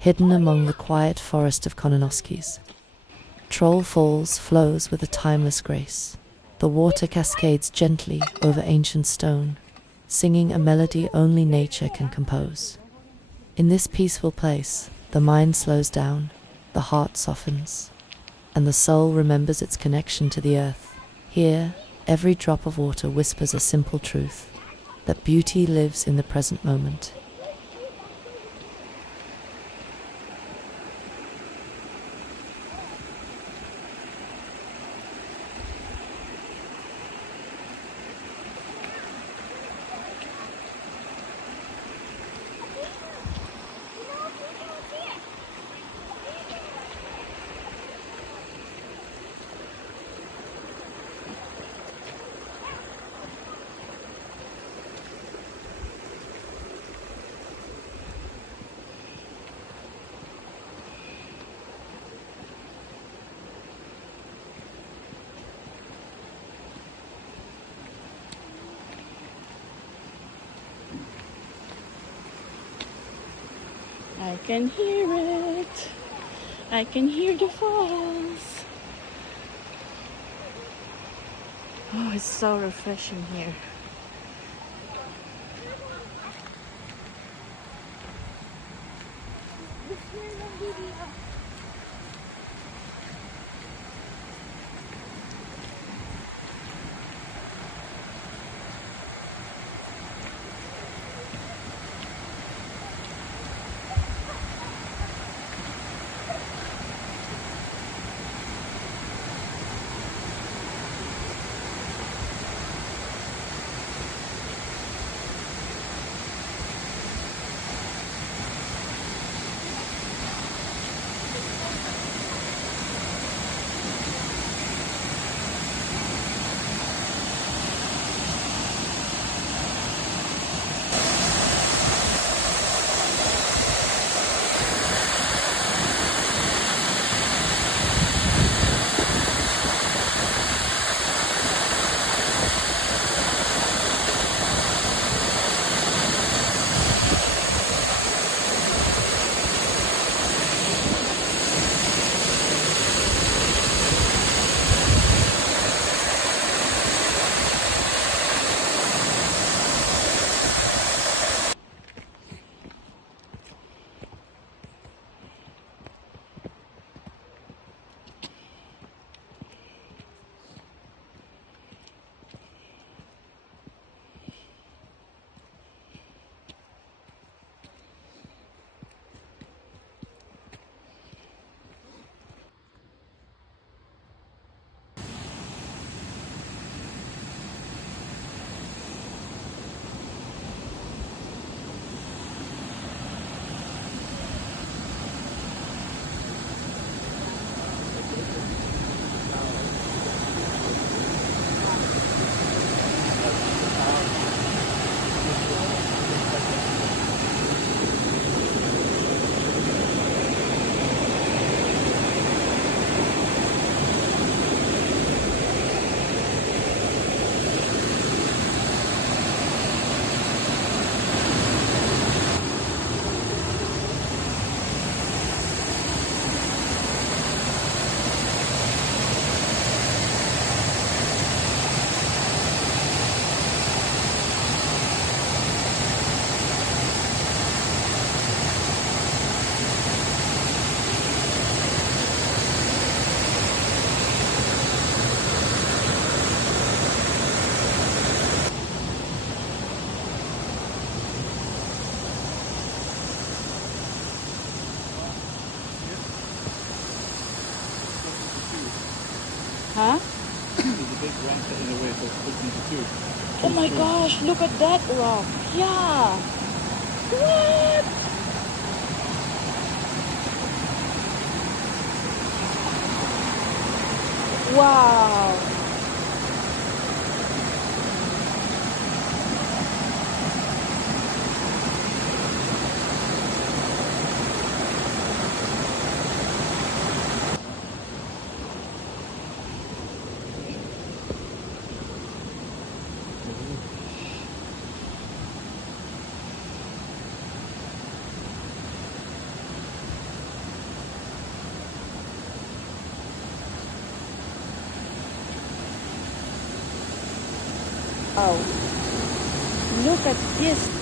hidden among the quiet forest of Kononowskis. Troll Falls flows with a timeless grace. The water cascades gently over ancient stone, singing a melody only nature can compose. In this peaceful place, the mind slows down, the heart softens, and the soul remembers its connection to the earth. Here, every drop of water whispers a simple truth, that beauty lives in the present moment. I can hear it. I can hear the falls. Oh, it's so refreshing here. Huh? There's a big rock in the way, so it's split into two. Oh my gosh, look at that rock. Yeah. What? Wow. Oh, look at this